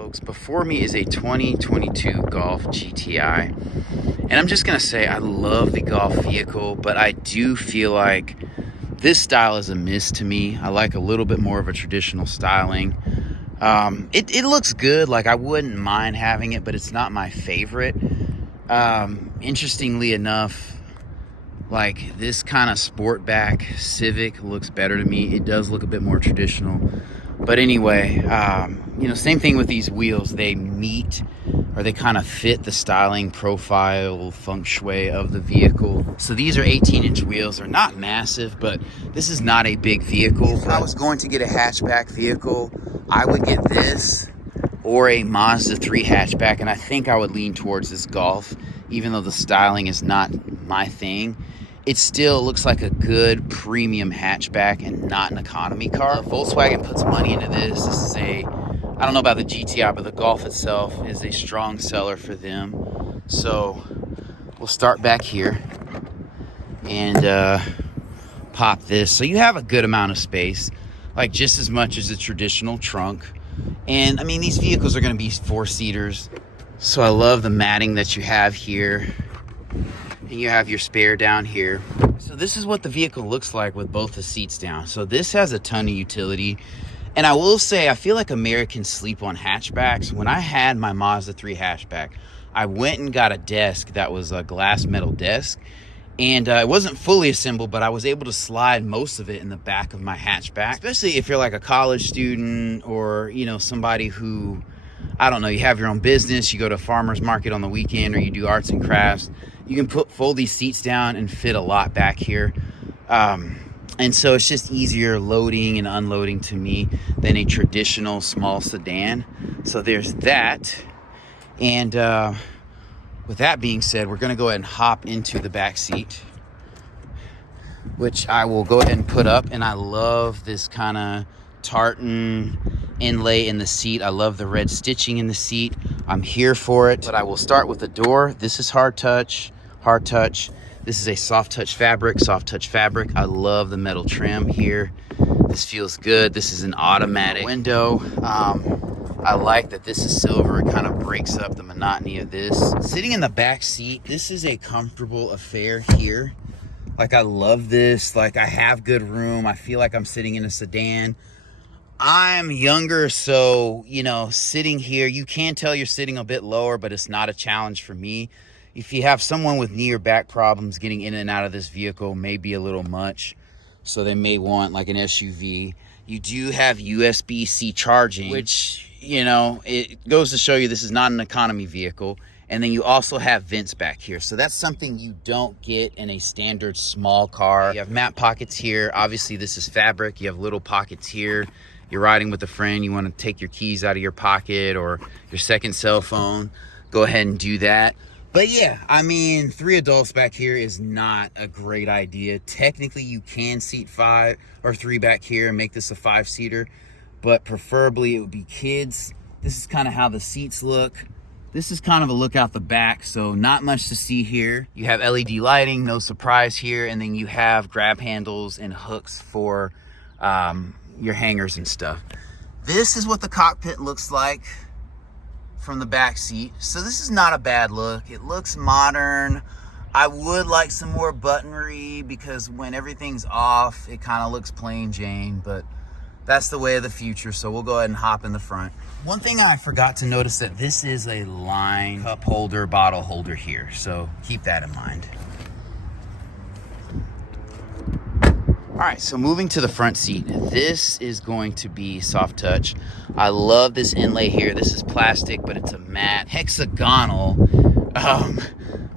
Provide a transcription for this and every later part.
folks, before me is a 2022 Golf GTI, and I'm just gonna say I love the Golf vehicle, but I do feel like this style is a miss to me. I like a little bit more of a traditional styling. It looks good, like I wouldn't mind having it, but it's not my favorite. Interestingly enough, like this kind of sportback Civic looks better to me. It does look a bit more traditional. But anyway, you know, same thing with these wheels. They meet, or they kind of fit the styling profile, feng shui of the vehicle. So these are 18-inch wheels. They're not massive, but this is not a big vehicle. If I was going to get a hatchback vehicle, I would get this or a Mazda 3 hatchback, and I think I would lean towards this Golf. Even though the styling is not my thing, it still looks like a good premium hatchback and not an economy car. Volkswagen puts money into this. This is a, I don't know about the GTI, but the Golf itself is a strong seller for them. So we'll start back here and pop this. So you have a good amount of space, like just as much as a traditional trunk. And I mean, these vehicles are going to be 4-seaters. So I love the matting that you have here. And you have your spare down here. So this is what the vehicle looks like with both the seats down. So this has a ton of utility. And I will say, I feel like Americans sleep on hatchbacks. When I had my Mazda 3 hatchback, I went and got a desk that was a glass metal desk. And it wasn't fully assembled, but I was able to slide most of it in the back of my hatchback. Especially if you're like a college student or, you know, somebody who, I don't know, you have your own business, you go to a farmer's market on the weekend, or you do arts and crafts. You can fold these seats down and fit a lot back here. And so it's just easier loading and unloading to me than a traditional small sedan. So there's that. And with that being said, we're gonna go ahead and hop into the back seat, which I will go ahead and put up. And I love this kind of tartan inlay in the seat. I love the red stitching in the seat. I'm here for it. But I will start with the door. This is hard touch. This is a soft touch fabric. I love the metal trim here. This feels good. This is an automatic window. I like that this is silver. It kind of breaks up the monotony of this. Sitting in the back seat, this is a comfortable affair here. Like, I love this. Like, I have good room. I feel like I'm sitting in a sedan. I'm younger, so, you know, sitting here, you can tell you're sitting a bit lower, but it's not a challenge for me. If you have someone with knee or back problems, getting in and out of this vehicle may be a little much, so they may want like an SUV. You do have USB-C charging, which, you know, it goes to show you this is not an economy vehicle. And then you also have vents back here. So that's something you don't get in a standard small car. You have map pockets here. Obviously, this is fabric. You have little pockets here. You're riding with a friend, you want to take your keys out of your pocket or your second cell phone, go ahead and do that. But yeah, I mean, 3 adults back here is not a great idea. Technically, you can seat 5 or 3 back here and make this a 5-seater, but preferably it would be kids. This is kind of how the seats look. This is kind of a look out the back, so not much to see here. You have LED lighting, no surprise here, and then you have grab handles and hooks for your hangers and stuff. This is what the cockpit looks like from the back seat. So this is not a bad look. It looks modern. I would like some more buttonry because when everything's off, it kind of looks plain Jane, but that's the way of the future. So we'll go ahead and hop in the front. One thing I forgot to notice that this is a line cup holder, bottle holder here. So keep that in mind. All right, so moving to the front seat, this is going to be soft touch. I love this inlay here. This is plastic, but it's a matte hexagonal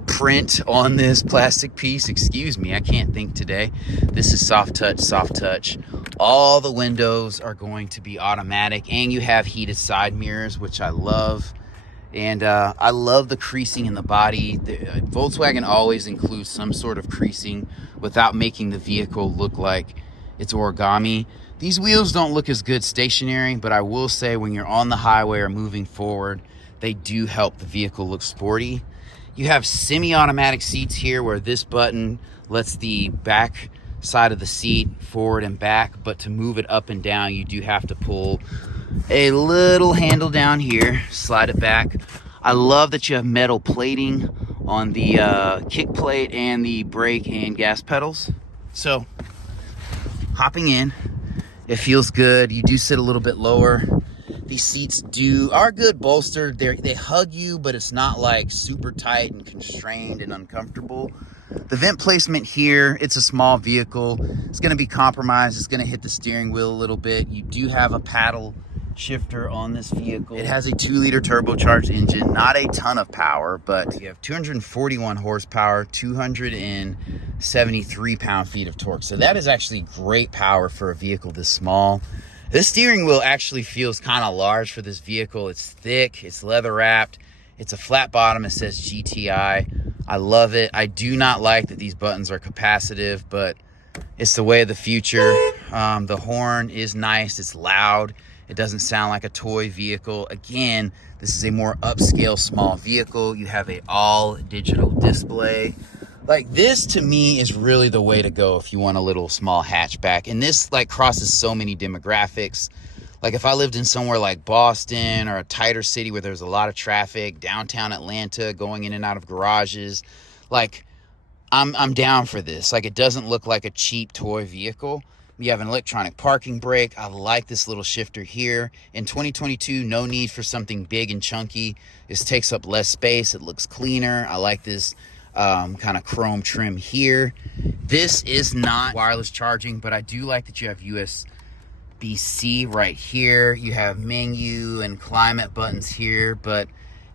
print on this plastic piece. Excuse me, I can't think today. This is soft touch. All the windows are going to be automatic, and you have heated side mirrors, which I love. And I love the creasing in the body. Volkswagen always includes some sort of creasing without making the vehicle look like it's origami. These wheels don't look as good stationary, but I will say when you're on the highway or moving forward, they do help the vehicle look sporty. You have semi-automatic seats here where this button lets the back side of the seat forward and back, but to move it up and down, you do have to pull a little handle down here, slide it back. I love that you have metal plating on the kick plate and the brake and gas pedals. So hopping in, it feels good. You do sit a little bit lower. These seats are good bolstered. They hug you, but it's not like super tight and constrained and uncomfortable. The vent placement here, it's a small vehicle. It's gonna be compromised. It's gonna hit the steering wheel a little bit. You do have a paddle shifter on this vehicle. It has a 2-liter turbocharged engine, not a ton of power, but you have 241 horsepower, 273 pound-feet of torque. So that is actually great power for a vehicle this small. This steering wheel actually feels kind of large for this vehicle. It's thick, it's leather wrapped, it's a flat bottom. It says GTI. I love it. I do not like that these buttons are capacitive, but it's the way of the future. The horn is nice, it's loud. It doesn't sound like a toy vehicle. Again, this is a more upscale small vehicle. You have a all digital display. Like, this to me is really the way to go if you want a little small hatchback. And this like crosses so many demographics. Like if I lived in somewhere like Boston or a tighter city where there's a lot of traffic, downtown Atlanta, going in and out of garages, like I'm down for this. Like, it doesn't look like a cheap toy vehicle. You have an electronic parking brake. I like this little shifter here. In 2022, no need for something big and chunky. This takes up less space. It looks cleaner. I like this kind of chrome trim here. This is not wireless charging, but I do like that you have USB-C right here. You have menu and climate buttons here, but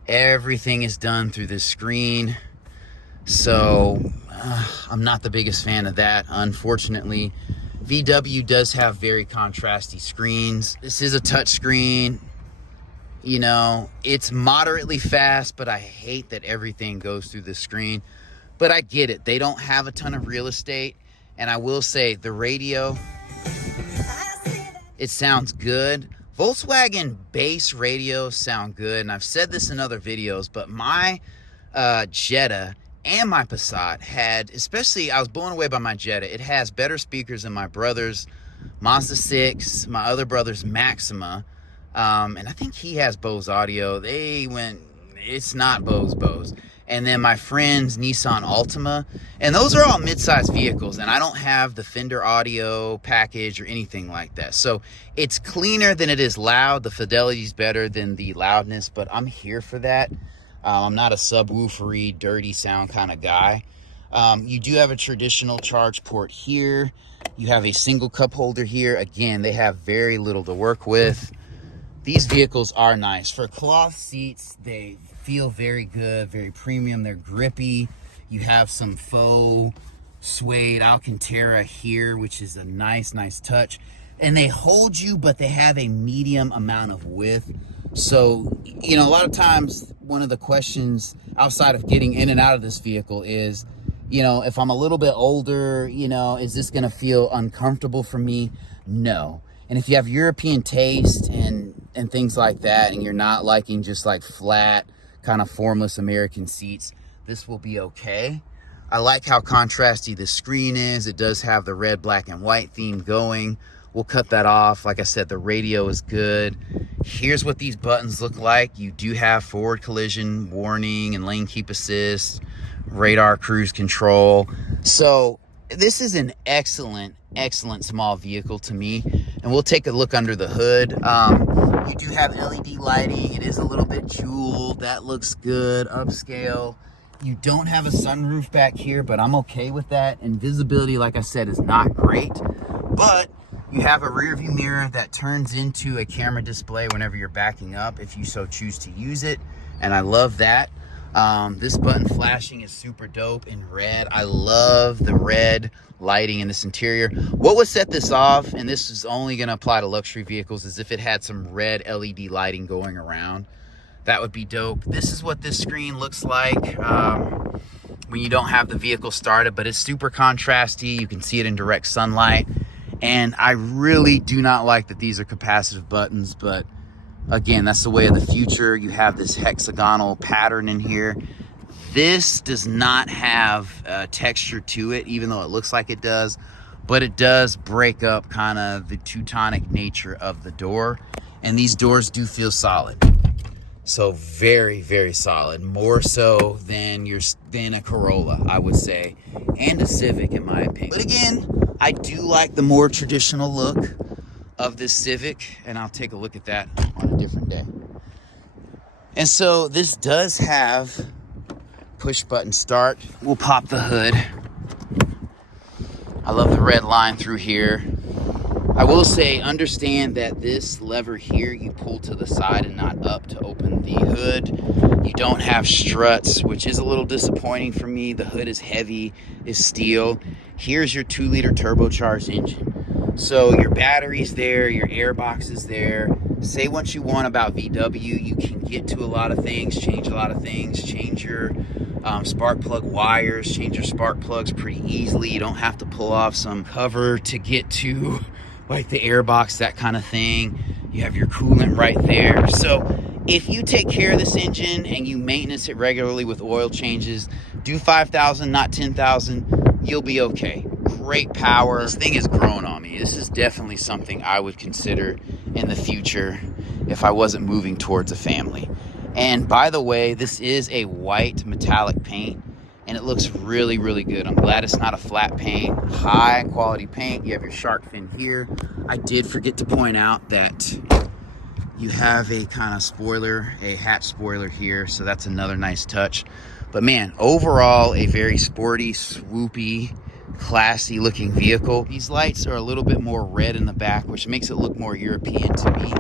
everything is done through this screen. So I'm not the biggest fan of that, unfortunately. VW does have very contrasty screens. This is a touch screen. You know, it's moderately fast, but I hate that everything goes through the screen. But I get it. They don't have a ton of real estate. And I will say, the radio, it sounds good. Volkswagen base radios sound good. And I've said this in other videos, but my Jetta and my Passat had, especially, I was blown away by my Jetta. It has better speakers than my brother's Mazda 6, my other brother's Maxima, and I think he has Bose audio. It's not Bose. And then my friend's Nissan Altima, and those are all mid-sized vehicles, and I don't have the Fender audio package or anything like that. So it's cleaner than it is loud. The fidelity's better than the loudness, but I'm here for that. I'm not a subwoofery, dirty sound kind of guy. You do have a traditional charge port here. You have a single cup holder here. Again, they have very little to work with. These vehicles are nice. For cloth seats, they feel very good, very premium. They're grippy. You have some faux suede Alcantara here, which is a nice touch. And they hold you, but they have a medium amount of width. So, you know, a lot of times one of the questions outside of getting in and out of this vehicle is, you know, if I'm a little bit older, you know, is this going to feel uncomfortable for me? No. And if you have European taste and things like that, and you're not liking just like flat, kind of formless American seats, this will be okay. I like how contrasty the screen is. It does have the red, black, and white theme going. We'll cut that off. Like I said, the radio is good. Here's what these buttons look like. You do have forward collision warning and lane keep assist, radar cruise control. So this is an excellent small vehicle to me. And we'll take a look under the hood. You do have LED lighting. It is a little bit jeweled. That looks good, upscale. You don't have a sunroof back here, but I'm okay with that. And visibility, like I said, is not great. But you have a rear view mirror that turns into a camera display whenever you're backing up, if you so choose to use it. And I love that. This button flashing is super dope in red. I love the red lighting in this interior. What would set this off, and this is only going to apply to luxury vehicles, is if it had some red LED lighting going around. That would be dope. This is what this screen looks like when you don't have the vehicle started, but it's super contrasty. You can see it in direct sunlight. And I really do not like that these are capacitive buttons, but again, that's the way of the future. You have this hexagonal pattern in here. This does not have texture to it, even though it looks like it does, but it does break up kind of the Teutonic nature of the door. And these doors do feel solid. So very, very solid. More so than a Corolla, I would say. And a Civic, in my opinion. But again, I do like the more traditional look of this Civic. And I'll take a look at that on a different day. And so this does have push button start. We'll pop the hood. I love the red line through here. I will say, understand that this lever here, you pull to the side and not up to open the hood. You don't have struts, which is a little disappointing for me. The hood is heavy, is steel. Here's your 2-liter turbocharged engine. So your battery's there, your air box is there. Say what you want about VW, you can get to a lot of things, change a lot of things, change your spark plug wires, change your spark plugs pretty easily. You don't have to pull off some cover to get to like the air box, that kind of thing. You have your coolant right there. So if you take care of this engine and you maintenance it regularly with oil changes, do 5,000, not 10,000, you'll be okay. Great power. This thing has grown on me. This is definitely something I would consider in the future if I wasn't moving towards a family. And by the way, this is a white metallic paint, and it looks really, really good. I'm glad it's not a flat paint. High quality paint. You have your shark fin here. I did forget to point out that you have a kind of spoiler, a hatch spoiler here, so that's another nice touch. But man, overall, a very sporty, swoopy, classy looking vehicle. These lights are a little bit more red in the back, which makes it look more European to me.